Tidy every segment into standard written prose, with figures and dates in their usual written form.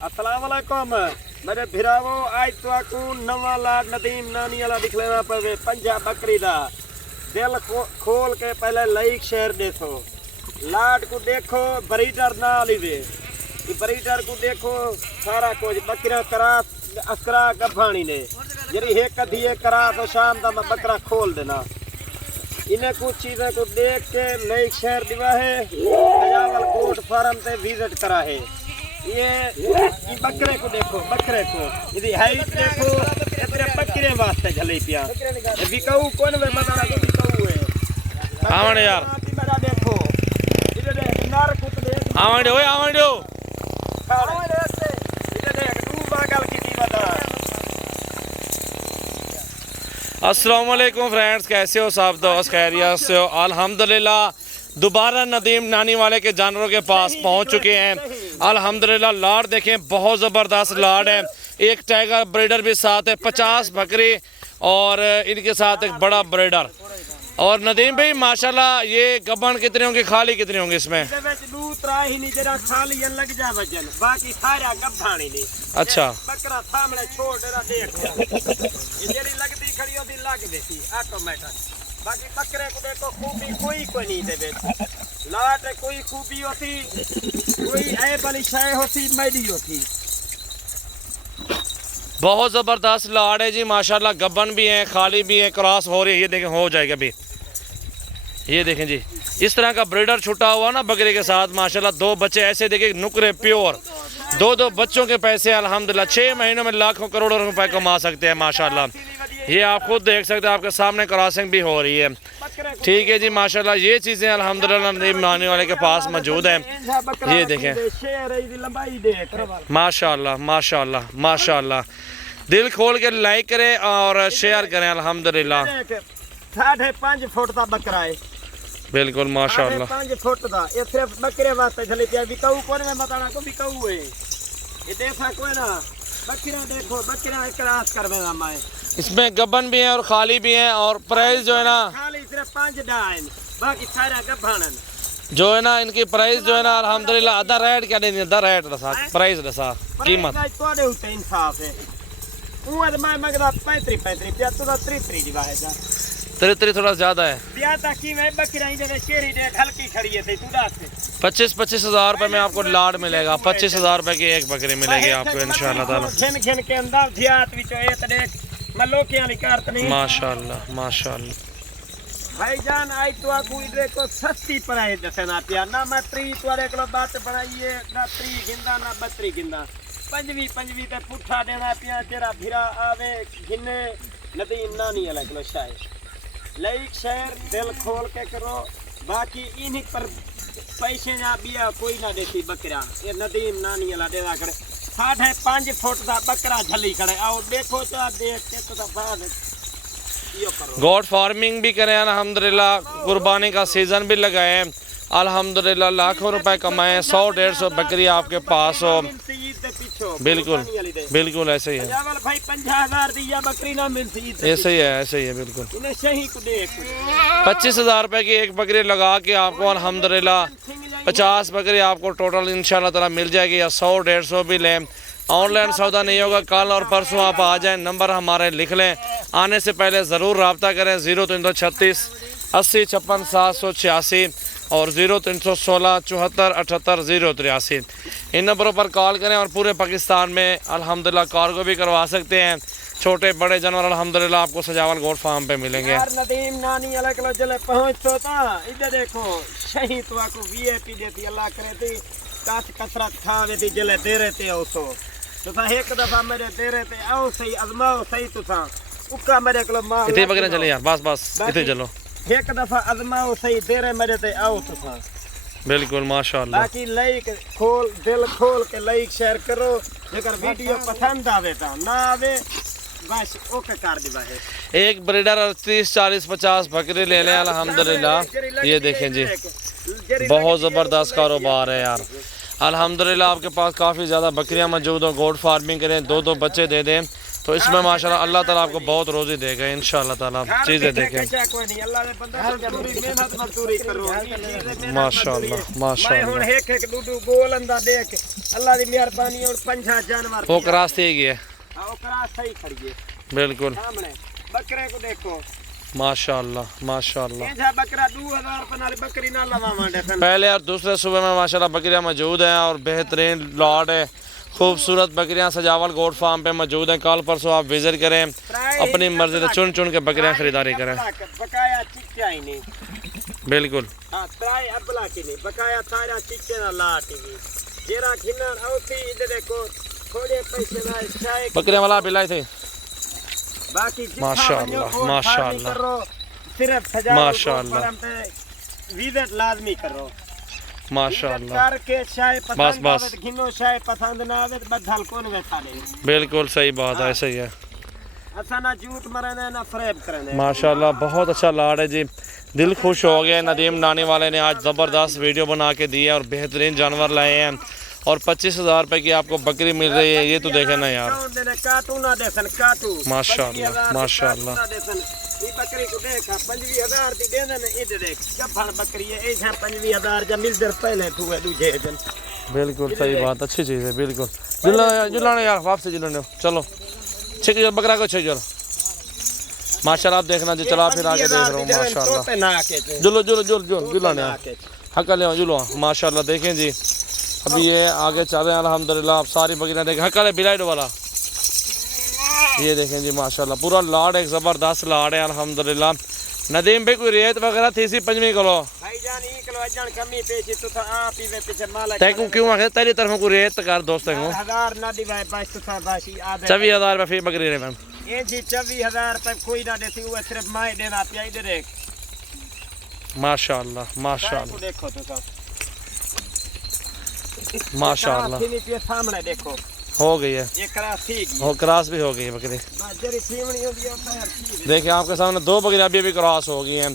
अस्सलाम वालेकुम मेरे भिरावो आज तो नवा लाड नदीम नानी वाला दिखलेना पवे पंजा बकरी दा दिल खोल के पहले लाइक शेयर देखो लाड को देखो ब्रीडर ना लीवे ब्रीडर को देखो सारा कुछ बकरा करा असरा गभानी ने जरी एक दिए करा तो शाम दा मैं बकरा खोल देना इन्हें कुछ चीज़ें को देख के लाइक शेयर दिवा है सजावल गोट फार्म पे विजिट करा है ये बकरे को देखो बकरे को यदि हाइट देखो इतने बकरे वास्ते झले पिया बिकाऊ कौन वे मदारा को बिकाऊ है आवण यार मेरा देखो इधर देख नार कुत देख आवण ओए आवण इधर देख तू बागल की मदारा। अस्सलाम वालेकुम फ्रेंड्स, कैसे हो सब दोस्त? खैरियत से हो? अल्हम्दुलिल्लाह दोबारा नदीम नानी वाले के जानवरों के पास पहुंच चुके हैं। अल्हम्दुलिल्लाह लाड देखें, बहुत ज़बरदस्त लाड है। एक टाइगर ब्रीडर भी साथ है, 50 बकरी और इनके साथ एक बड़ा ब्रीडर। और नदीम भाई माशाल्लाह ये गबन कितने होंगे, खाली कितने होंगे इसमें? बाकी सारा गब्बानी नहीं। अच्छा बकरा सामने छोड़ देना देख जेरी लगती खड़ी होती लग देती ऑटोमेटिक। बाकी बकरे को देखो खूबी कोई नहीं देवे लाट कोई खूबी होती कोई ऐ वाली शय होती मैडी होती। बहुत ज़बरदस्त लाड है जी माशाल्लाह, गबन भी है, खाली भी है, क्रॉस हो रही है। ये देखें हो जाएगा अभी, ये देखें जी इस तरह का ब्रीडर छुटा हुआ ना बकरे के साथ माशाल्लाह। दो बच्चे ऐसे देखें नुकरे प्योर, दो बच्चों के पैसे अल्हम्दुलिल्लाह 6 महीनों में लाखों करोड़ों रुपए कमा सकते हैं माशाल्लाह। ये आप खुद देख सकते हैं, आपके सामने क्रॉसिंग भी हो रही है। ठीक है जी माशाल्लाह, ये चीज़ें अल्हम्दुलिल्लाह नदीम नानी वाले के पास मौजूद हैं। ये देखें माशाल्लाह माशाल्लाह माशाल्लाह। दिल खोल के लाइक करें और शेयर करें अल्हम्दुलिल्लाह। 5.5 फुट का बकरा है बिल्कुल माशाल्लाह 5 फुट का। ये सिर्फ बकरे वास्ते चले पिया बिकाऊ कौन में बताना को बिकाऊ है। ये देखा कोई ना बकरा देखो बकरा क्रॉस करवेगा मैं। इसमें गबन भी है और खाली भी है। और प्राइस जो है ना खाली सिर्फ 5 डाइन बाकी सारा गभानन जो है ना इनकी प्राइस जो है ना अल्हम्दुलिल्लाह आधा रेट क्या नहीं, आधा रेट दसा प्राइस दसा कीमत तोड़े उते इंसाफ है। वो मैं मगदा 35 पिया तो 33 दिवा है जा 33 थोड़ा ज्यादा है। पिया ताकि मैं बकरा ही दे शेरी दे हल्की खड़ी है तूड़ा से 25 हज़ार रुपए में आपको लाड मिलेगा। 25 हज़ार रुपए की एक बकरी मिलेगी आपको इंशाअल्लाह ताला। घिन घिन के अंदर धियात विचो ए त देख मलोकियां वाली करत नहीं माशाअल्लाह माशाअल्लाह। भाईजान आई तो आपको इधर को सस्ती प्राइस दसना पिया ना मैं 30 वाले को बात बनाइए ना 30 गिंदा ना 32 गिंदा 25 ते पुठा देना पिया तेरा भिरा आवे घिने नदीम नानी वाला किलो शायद लाइक शेयर दिल खोल के करो। बाकी इन्हीं पर पैसे ना बिया कोई ना देती बकरा ये नदीम नानी वाला देवा करे 5.5 फुट का बकरा झली करे आओ देखो तो देख के तो बाद यो करो। गोट फार्मिंग भी करें अल्हम्दुलिल्लाह, कुर्बानी का सीज़न भी लगाए अल्हम्दुलिल्लाह, लाखों रुपए कमाए। 100-150 बकरी आपके पास हो। बिल्कुल बिल्कुल ऐसे ही है, भाई 50,000 दिया बकरी ना मिलती ऐसे ही है ऐसे ही है बिल्कुल। इन्हें सही को देख 25 हज़ार रुपए की एक बकरी लगा के आपको अल्हम्दुलिल्लाह 50 बकरी आपको टोटल इंशाल्लाह ताला मिल जाएगी। या 100-150 भी लें, ऑनलाइन सौदा नहीं होगा। कल और परसों आप आ जाएं, नंबर हमारे लिख लें, आने से पहले ज़रूर रब्ता करें। 0336 80 56 786 और 0316 74 78 083 इन नंबरों पर कॉल करें। और पूरे पाकिस्तान में अल्हम्दुलिल्लाह कार्गो भी करवा सकते हैं। छोटे बड़े जानवर अल्हम्दुलिल्लाह आपको सजावल गोट फार्म पे मिलेंगे। यार नदीम नानी अलग किलो जले पहुंचो ता इधर देखो सही तो आपको वीआईपी देती अल्लाह करे थी काट कसरत खा देती जले दे रहे थे ओसो तो था एक दफा मेरे दे रहे थे आओ सही आजमाओ सही तो था उका मेरे किलो मार इतने बकरे चले यार बस इतने चलो एक दफा आजमाओ सही दे रहे मेरे ते आओ तो था बिल्कुल माशाअल्लाह। बाकी लाइक खोल दिल खोल के लाइक शेयर करो। अगर वीडियो पसंद आवे तो ना आवे बस ओके कर दिवा है। एक ब्रीडर 30 40 50 बकरी ले लें अल्हम्दुलिल्लाह। ये देखें जी बहुत ज़बरदस्त कारोबार है यार अल्हम्दुलिल्लाह। आपके पास काफ़ी ज़्यादा बकरियां मौजूद हो, गोट फार्मिंग करें, 2 बच्चे दे दें तो इसमें माशाल्लाह अल्लाह ताला आपको बहुत रोज़ी देगा इंशाअल्लाह ताला। चीज़ें देखें कोई नहीं अल्लाह दे बंदे पूरी मेहनत मजदूरी करो माशाल्लाह माशाल्लाह। एक एक डूडू गोल अंदा देख अल्लाह दी मेहरबानी और 5 जानवर वो क्रॉस थी गई है हां क्रॉस सही खड़ी है बिल्कुल सामने। बकरे को देखो माशाल्लाह माशाल्लाह। ये बकरा 2000 रुपए नाल बकरी ना लवा मांडे सन। पहले और दूसरे सूबे में माशाल्लाह बकरियां मौजूद हैं और बेहतरीन लॉट है। खूबसूरत बकरियां सजावल गोट फार्म पे मौजूद हैं। कल परसों आप विजिट करें, अपनी मर्जी से चुन चुन के बकरियां खरीदारी करें। बकाया चिच्चा ही नहीं बिल्कुल हां त्राई अबला की नहीं बकाया सारा चिच्चे ना लाट ही जेरा खिनर औती इधर देखो थोड़े पैसे ना चाय बकरियां वाला बिलाई थे बाकी माशाल्लाह माशाल्लाह सिर्फ माशाल्लाह विजिट लाजमी करो माशाल्लाह करके चाय बस पसंद बस आवे घिनो चाय पसंद ना आवे बदल कौन बैठा ले। बिल्कुल सही बात है, ऐसे ही है असा ना झूठ मरने ना फरेब करने। माशाल्लाह बहुत अच्छा लाड है जी। दिल खुश हो गया। नदीम नानी वाले ने आज ज़बरदस्त वीडियो बना के दी है और बेहतरीन जानवर लाए हैं और 25,000 रुपए की आपको बकरी मिल रही है। ये तो देखे ना यार माशाल्लाह माशाल्लाह। ये बकरी को देखा 25,000 दी दे देने इधर देख कफन बकरी है ए 25,000 जब मिल दर पहले ठुए दूजे दिन। बिल्कुल सही बात, अच्छी चीज़ है बिल्कुल। जुलाने यार वापस जुलाने चलो ठीक है बकरा को छे जरा माशाल्लाह। आप देखना जी चला फिर आगे देख रहा हूँ माशाल्लाह। जुलो जुलो जुल जुल जुलाने हक ले जुलो माशाल्लाह। देखें जी अभी ये आगे चल रहे हैं अल्हम्दुलिल्लाह। आप सारी बकरियाँ देखें हक ले बिलाइड वाला ये देखें जी माशाल्लाह पूरा लाड एक ज़बरदस्त लाड है अल्हम्दुलिल्लाह। नदीम भाई कोई रियायत वगैरह थी सी 5वीं किलो भाईजान 1 किलो अजन कमी पेची तो था आप ही वे पीछे माल तैको क्यों आखे तेरी तरफ को रियायत कर दोस्तों को 1000 ना दिवाए बस तो था बाशी आधे 24,000 रुपये फी बकरी रे मैम। ये जी 24,000 रुपए कोई ना देती वो सिर्फ माई देना पिया इधर देख माशाल्लाह माशाल्लाह देखो तो था माशाल्लाह पे सामने देखो हो गई है ये क्रॉस थी वो क्रॉस भी हो गई है बकरी। जरी सीमणी होती है पैर देखिए आपके सामने 2 बकरियां अभी भी क्रॉस हो गई हैं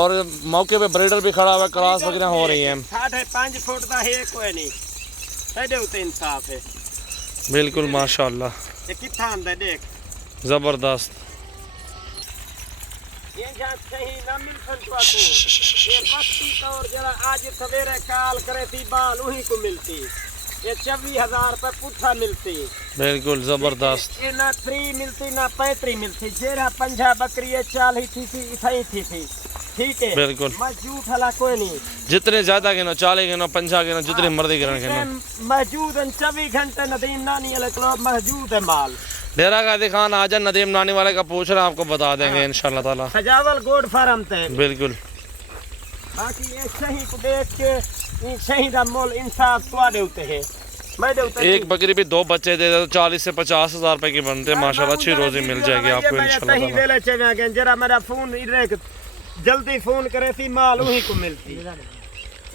और मौके पे ब्रीडर भी खड़ा हुआ है। क्रॉस बकरियां हो रही हैं 5.5 फुट का है कोई नहीं साइडे उते इंसाफ है बिल्कुल माशाल्लाह। ये कितना अंदर देख ज़बरदस्त ये जात सही ना मिल संतवा को ये वक्ती तौर जरा आज सवेरे काल करे थी बाल उही को मिलती ये 24,000 रुपए पुट्ठा मिलती बिल्कुल ज़बरदस्त। ये ना 3 मिलती ना 35 मिलती जेरा 50 बकरी 40 थी इथाई थी ठीक है बिल्कुल मौजूद हला कोई नहीं जितने ज्यादा गिनो 40 गिनो 50 गिनो जितने मर्जी गिनो मौजूद 24 घंटे नदीम नानी वाले क्लब मौजूद है माल। डेरा गाजी खान आजा नदीम नानी वाले का पूछ रहा आपको बता देंगे इंशाल्लाह ताला। सजावल गोड फार्म ते बिल्कुल बाकी ये सही को देख के ये सही दा मोल इंसाफ तुआडे उते है मैं दे उते एक बकरी भी 2 बच्चे दे तो 40 से 50,000 रुपए की बनते हैं माशाल्लाह। अच्छी रोजी मिल जाएगी आपको इंशाल्लाह सही वेले चवे गए जरा मेरा फोन इधर जल्दी फोन करे थी माल उही को मिलती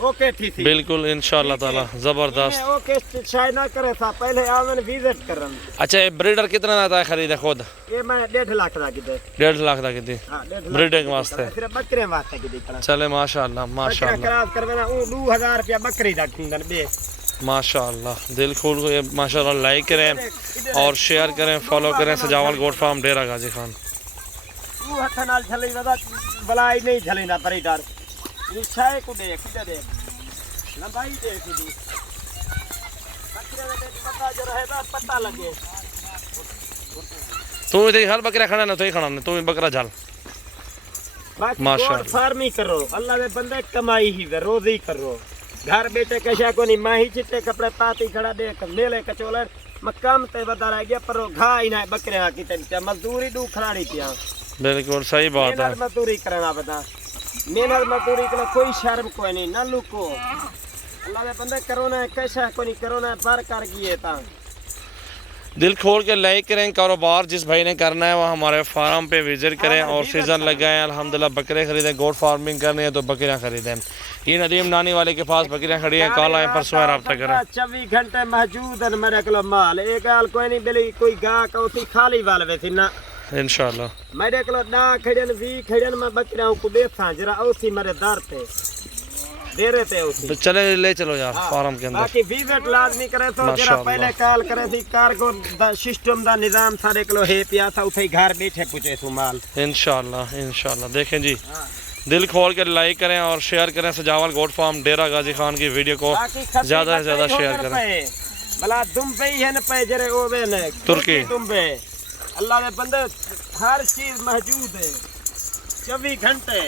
ओके ठीक थी बिल्कुल इंशाल्लाह ताला ज़बरदस्त। ओके शायद ना करे था पहले आवन विजिट करन। अच्छा ये ब्रीडर कितना आता है खरीदे खुद? ये मैं 1.5 लाख दा की दे 1.5 लाख दा की दी हां 1.5 लाख ब्रीडिंग वास्ते सिर्फ बकरे वास्ते की दी चले माशाल्लाह माशाल्लाह खराब करवे ना 2000 रुपया बकरी दा किंदन बे माशाल्लाह। दिल खोल को माशाल्लाह लाइक करें और शेयर करें फॉलो करें सजावल गोट फार्म डेरा गाजी खान। तू हथ नाल झली वदा बलाई नहीं झली ना परिडार ये छाए को देख इधर देख लंबाई देख दी बकरे दे पता जो रहेगा पता लगे तू इधर हर बकरा खड़ा ना तो ही खड़ा ना तू बकरा झाल माशाल्लाह फार्मिंग करो अल्लाह के बंदे कमाई ही रोजी करो घर बैठे कैसा को नहीं माही चिट्टे कपड़े पाती खड़ा देख मेले कचोलर मकाम ते बता रह गया पर घा ही ना बकरे की तन मजदूरी दू खराड़ी पिया बिल्कुल सही बात है मजदूरी करना बता मेहनत मजदूरी के कोई शर्म कोई नहीं ना लुको अल्लाह के बंदे करो ना कैसा को नहीं करो ना बार कर गए ता दिल खोल के लाइक करें। कारोबार जिस भाई ने करना है वो हमारे फार्म पे विजिट करें और सीज़न लगाएं अल्हम्दुलिल्लाह बकरे खरीदें। गोट फार्मिंग करनी है तो बकरियां खरीदें। ये नदीम नानी वाले के पास बकरियां खड़ी हैं कल आए परसों रब्ता करें 24 घंटे मौजूद है मेरे को माल एक गाल कोई नहीं बिली कोई गा कौती खाली वाल वे थी ना इंशाल्लाह मेरे को ना खड़न भी खड़न में बकरियां को देखा जरा औसी मेरे दर पे डेरे ते उसी तो चले ले चलो यार हाँ, फार्म के अंदर। बाकी विजिट लाजमी करे तो जरा माशाअल्लाह। पहले कॉल करे थी कार्गो दा सिस्टम दा निजाम सारे किलो है पिया था उठे घर बैठे पूछे सु माल। इंशाल्लाह इंशाल्लाह। देखें जी, हाँ। दिल खोल कर लाइक करें और शेयर करें सजावल गोट फार्म डेरा गाजी खान की वीडियो को बाकी खसी ज़्यादा से ज़्यादा बकरी शेयर होकर करें। पे, भला दुबई है न पे जरे ओवे ने तुर्की। दुबई अल्लाह ने बंदे हर चीज मौजूद है 24 घंटे।